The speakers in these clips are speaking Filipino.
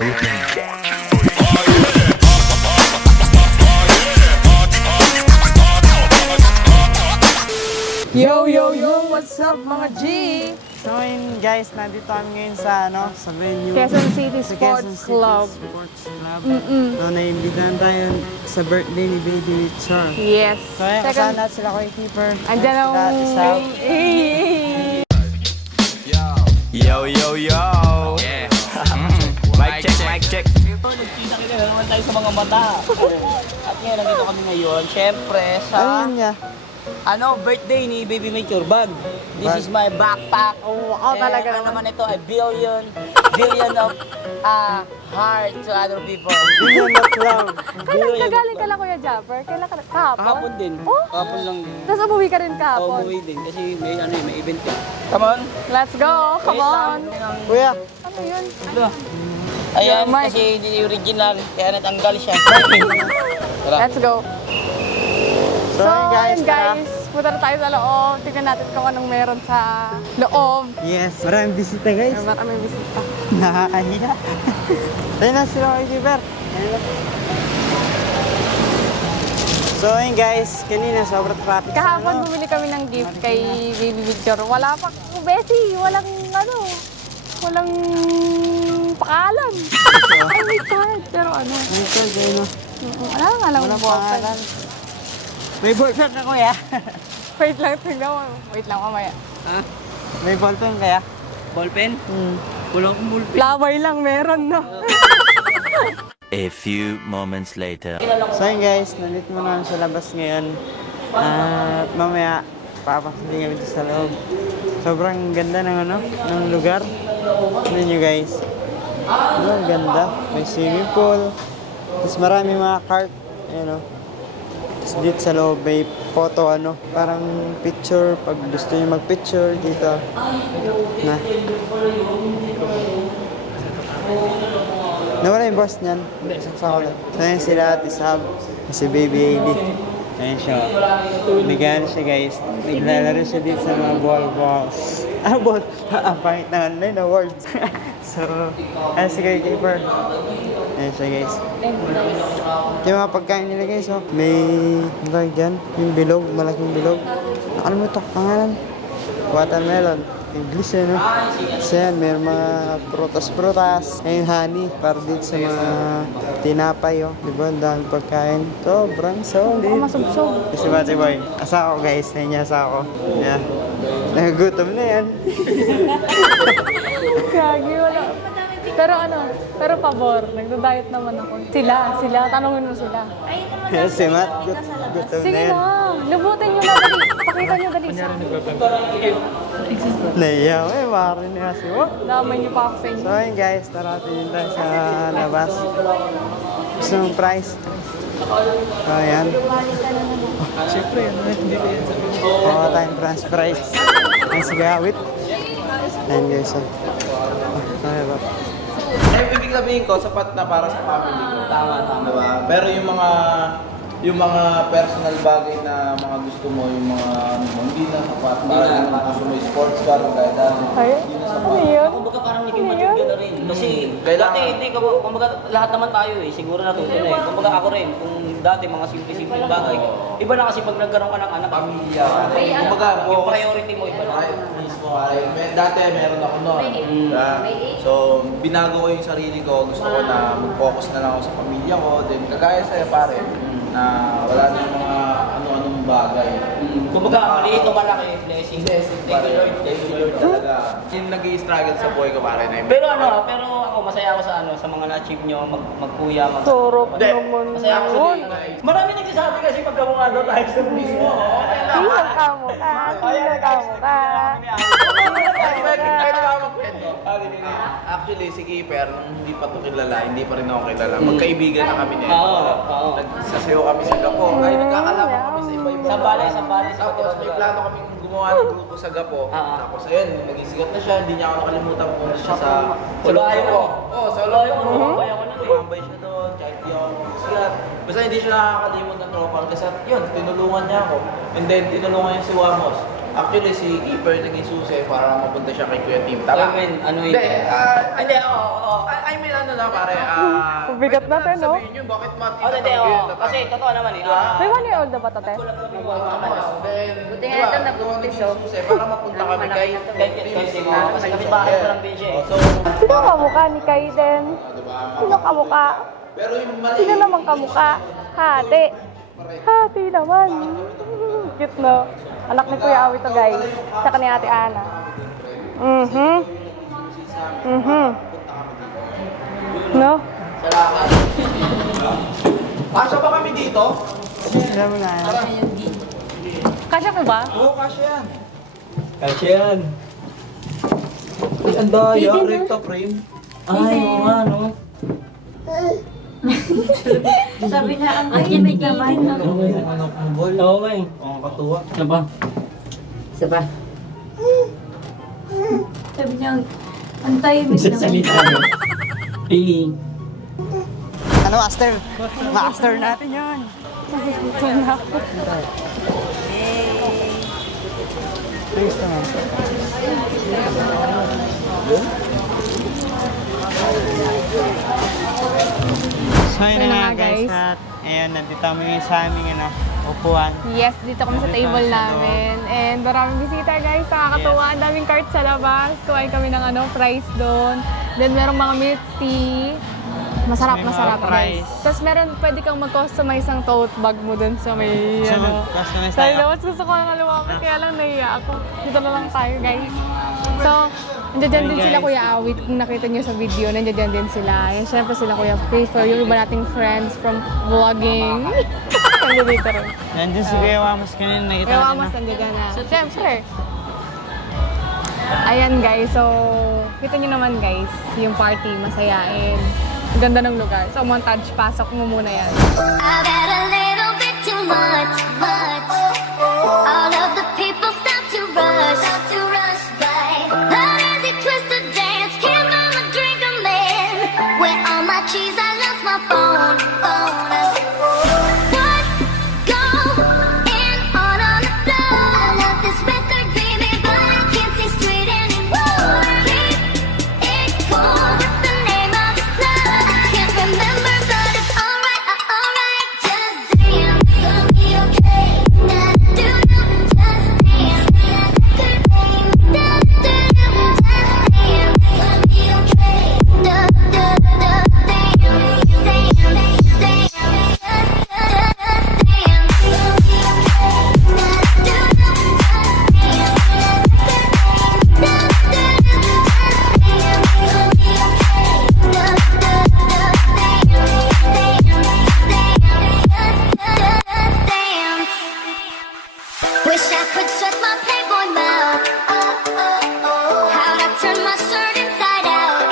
Yo, yo, yo! What's up mga G? So yun guys, nandito kami ngayon sa sa venue Quezon City sa Sports Club. Sports Club. Naimbitahan tayo sa birthday ni Baby Char. Yes. So ayun, kasama natin sila Koy Keeper. Andyan ang... Yo, yo, yo! Yeah! Mic check, mic check! Nakita naman tayo sa mga mata. At ngayon, nandito kami ngayon, syempre, sa Ayun niya. birthday ni Baby Mature Bag. This is my backpack. Oh, wow, talaga Ano naman. naman ito, a billion of heart to other people. Billion of love. Kailan ka galing ka lang, Kuya Japper? Kailan ka kahapon? Kahapon din. Oh? Kahapon lang din. Tapos umuwi ka rin kahapon? Umuwi din kasi may event ka. Come on. Let's go! Come on! Kuya, Ano yun? Ayan, Your mic. kasi hindi original, kaya natanggal siya. Tara. Let's go! so ayun ayun tara. guys, punta na tayo sa loob. Tignan natin kung anong meron sa loob. Yes, maraming bisita guys. Maraming bisita. Nakakahiya. Ayun na sila Koy Keeper. So ayun guys, kanina sobrang traffic. Kahapon bumili kami ng gift kay Baby Victor. Wala pa, Bessie, walang walang pakalan. Ay, may card. Pero ano, Ito, gano. wala nga lang. Walang pangalan. May ballpen ka kuya. Wait lang, tingnan mo. Wait lang, mamaya. Ha? May ballpen kaya? Ballpen? Walang ballpen. Laway lang meron, no? A few moments later. So yun guys, nandito muna kami sa labas ngayon. At mamaya, papasok din kami dito sa loob. Sobrang ganda ng ng lugar. Tignan nyo guys. Ang ganda. May swimming pool. Tapos marami mga cart. Ayan o. Tapos dito sa loob may photo parang picture. Pag gusto nyo mag-picture dito. Na. Nawala yung boss niyan. Saksakan lang. So yun sila Ate Sab. Si Baby AD. Ayan siya. Nagano siya guys. Naglalaro siya dito sa mga balls. Ball. Ang pangit na online na words. So, ayan si Koy Keeper. Ayan siya guys. Yung mga pagkain nila guys may dyan. Yung bilog, malaking bilog. Nakalimutan ko pangalan. Watermelon. English So yan, mayroon mga prutas-prutas. Ayun, honey. Para dito sa mga tinapay Diba? Ang dami pagkain. Sobrang solid. Masubsob. Si Bate Boy. Asa ako guys. Ayun niya asa ako. Yan. Nagugutom na yan. Gagi, wala. Pero pabor. Nagda-diet naman ako. Sila. Tanungin mo sila. Yan si Matt. Gutom na Sige yan. na. Lubutin nyo na dali. Pakita nyo dali. Naiya ko Marin nga si Wok. Damay nyo pa ako sa inyo. So ayun guys, tara tingin tayo sa labas. Gusto mong price? So ayan. Siyempre, hindi ko yan sabihin. Oo, tayong France price. Ayan si Gawit. Ayan guys. Okay ba? Ibig sabihin ko, sapat na para sa family ko. Tama. Diba? Pero yung mga personal bagay na mga gusto mo, yung mga hindi na sapat. Parang yung gusto mo yung sports car, kaya dati. Ay, Hindi na ano sapat. yun? Kumbaga parang naging Ano mature yun? ka na rin. Kasi Kailangan. dati hindi, kumbaga lahat naman tayo siguro natuto na eh. Kumbaga ako rin, kung dati mga simple-simple na bagay. Iba na kasi pag nagkaroon ka ng anak, Pamilya. Kumbaga, yung priority mo iba na. Ay, mismo. Dati meron ako noon. Diba? So, binago ko yung sarili ko. Gusto ko na mag-focus na lang ako sa pamilya ko. Then, kagaya sa'yo pare, na wala na yung mga ano-anong bagay. Kumbaga, maliit o malaki, blessing. Thank you Lord, thank you Lord. Talaga. Yung nag-i-struggle sa buhay ko pare na Pero ako masaya ako sa mga na-achieve nyo, magkuya, Sarap naman Masaya ako sa yun. din. Marami nagsasabi kasi pagkamukha daw tayo sa mismo. Silang ka mo ka. Silang ka mo ka. Actually, si Keeper, nung hindi pa ito kilala, hindi pa rin ako kilala. Magkaibigan na kami nito. Oo. Nagsasayaw kami sa Gapo. Ay, nagkakalaman kami sa iba-iba. Sambali. Tapos may plano kami gumawa ng grupo sa Gapo. Tapos ayun, naging sigat na siya. Hindi niya ako nakalimutan pumunta siya sa bahay mo? Oo, sa Loyo ko. Kumabay ako na rin. Kumabay siya doon, kahit di ako sigat. Basta hindi siya nakakalimot ng tropa. Kasi yun, tinulungan niya ako. And then, tinulungan niya si Wamos. Actually, si Keeper naging susi para mapunta siya kay Kuya Tim. I Tama? mean, ano yun? Hindi, hindi, oo. I mean, ano na pare, Bigat pwede natin, no? sabihin yun, bakit mati Oh, hindi, kasi totoo naman eh. May 1 year old na ba ito, te? Buti nga ito nabuntis, oh. Para mapunta kami kay Kasi mo, kasi kapitbahay ko lang din siya eh. So, Sino kamukha ni Kaiden? Sino kamukha? pero yung mali, Sino naman kamukha? Hati. Hati naman. Cute, no? Anak ni Kuya Awi to, guys. Tsaka ni Ate Ana. No? kasya ba kami dito? Sila mo na. Kasya po ba? Oo, kasya yan. Kasi yan. Ay, ang daya, recto frame. Ay, oo nga, no? Sabi na ang mahinig naman. Ang bol. Oo, may. Ang katuwa. Ano ba? Isa pa. Sabi niya, ang tahimik Sa naman. salita. Feeling. Ano, master? Master natin yun. Ito na ako. Thanks naman. So yun na nga guys, at ayan, nandito kami ngayon sa aming upuan. Yes, dito kami sa table namin. And maraming bisita, guys. Nakakatuwa. Ang daming carts sa labas. Kuhain kami ng fries doon. Then merong mga milk tea. Masarap, May mga masarap, guys. fries. Tapos meron, pwede kang mag-customize ang tote bag mo doon sa may, So, customize Sabi tayo. na, mas gusto ko lang lumapit, kaya lang nahiya ako. Dito na lang tayo, guys. So, nandiyan din sila Kuya Awit. Kung nakita niyo sa video, nandiyan din sila. And syempre sila Kuya Prefer, yung iba nating friends from vlogging. Nandiyan dito rin. Nandun si Kuya Wamos kanina, nakita Kaya natin mas na. nandiyan na. So, syempre. Ayan guys, so kita niyo naman guys, yung party, masayain. Ang ganda ng lugar. So montage, pasok mo muna yan. I've had a little bit too much. All of the people start to rush by. How does it twist to dance? Can't find a drink I'm in. Where all my keys? I lost my phone. What's going on the floor? I love this record, baby, but I can't see straight anymore. Keep it cool. What's the name of this club? I can't remember, but it's alright, alright. Just dance, gonna be okay. Da-da-do-do, just dance. Good name, da-da-do-do, just dance. Gonna be okay. Da-da-da-da, dance, dance, dance, just dance. Gonna be okay. Wish I could shut my playboy mouth. How'd I turn my shirt inside out,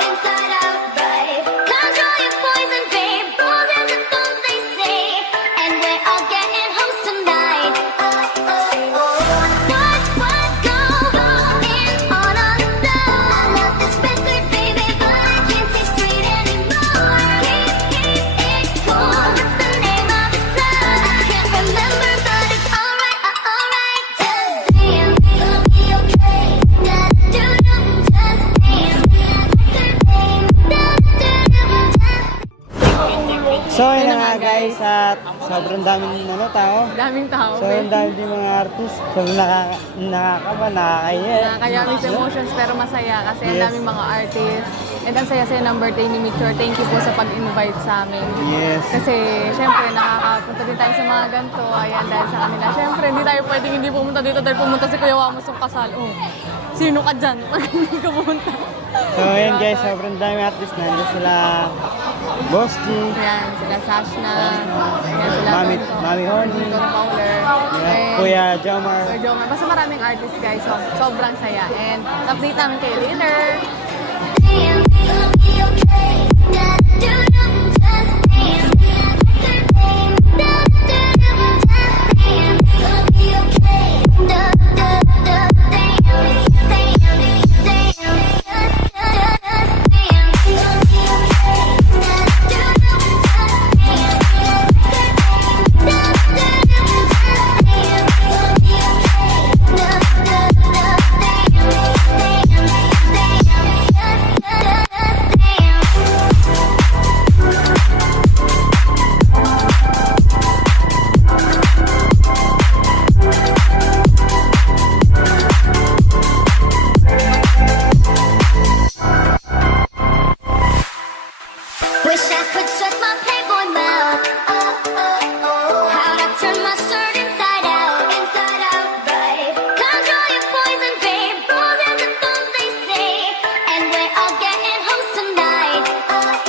right? Control your poison, babe. Roses and thorns, they say, and we're all getting homes tonight. What's going on the floor? I love this record, baby, but I can't see straight anymore. Keep it cool. What's the name of this club? I can't remember, but it's alright, alright. Just dance, gonna be okay. Da-da-do-do, just dance. So yun na nga guys, at sobrang daming tao. Daming tao. Sobrang daming din mga artist. Sobrang nakakaba, nakakahiya. Kaya mixed emotions pero masaya kasi ang Yes. daming mga artists. And ang saya-saya ng birthday ni Mitchell. Thank you po sa pag-invite sa amin. Yes. Kasi syempre nakakapunta din tayo sa mga ganito. Ayan, dahil sa kanila. Syempre hindi tayo pwedeng hindi pumunta dito dahil pumunta si Kuya Wamos ng kasal. Oh, sino ka dyan? Pag hindi ka pumunta. So yun guys, sobrang daming artist. Nandiyan sila Boss G, Ayan, sila Sashna. Ayan, sila Mami Honey, Don Fowler. And Kuya Jomar. Kuya Jomar. Basta maraming artists guys. So, sobrang saya. And update namin kayo later. Gonna be okay. Da-da-do-do, just dance. Good name, da-da-do-do, just dance. Gonna be okay. Da-da-da, dance, dance, dance, just dance. Gonna be okay. Da-da-do-do, just dance. Good name, da-da-do-do, just dance. Gonna be okay. Da-da-da. Wish I could shut my Playboy mouth. How'd I turn my shirt inside out? Inside out, right? Control your poison, babe. Roses and thorns, they say. And we're all getting home tonight. What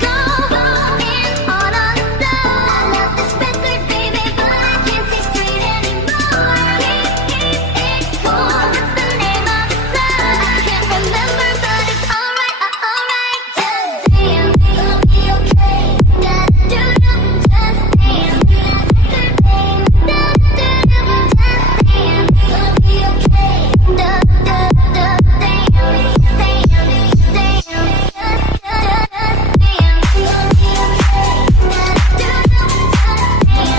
going on the floor? I love this record, baby, but I can't see straight anymore. Keep it cool. What's the name of this club? I can't remember, but it's alright, alright. Just dance, it'll be okay. Da do do, just dance. Record, babe. Da do do, just dance. It'll be okay. Da da da, dance, dance, dance. Just dance. It'll be okay. Da do do, just dance.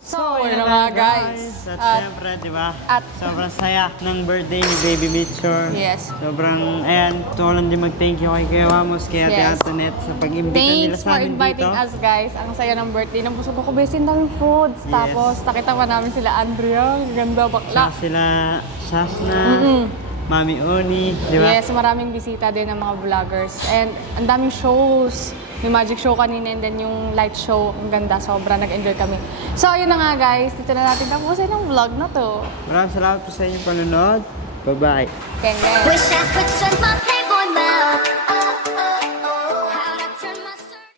So, yun na nga guys. At syempre, di ba? at- Sobrang saya ng birthday ni Baby Mitchell. Yes. Sobrang, ayan, tulang din mag-thank you kay Kuya Wamos, kay Ate Yes. Antoinette sa pag-imbita nila Thanks sa for amin inviting dito. us guys. Ang saya ng birthday ng puso ko. Besin ng foods. Yes. Tapos nakita pa namin sila Andrea. Ang ganda bakla. Saka sila Shasna, Mami Oni, di ba? Yes, maraming bisita din ng mga vloggers. And ang daming shows. May magic show kanina and then yung light show. Ang ganda. Sobra. Nag-enjoy kami. So, yun na nga guys. Dito na natin tapusin ang vlog na to. Maraming salamat po sa inyong panonood. Bye-bye. Kenge. Wish I could shut my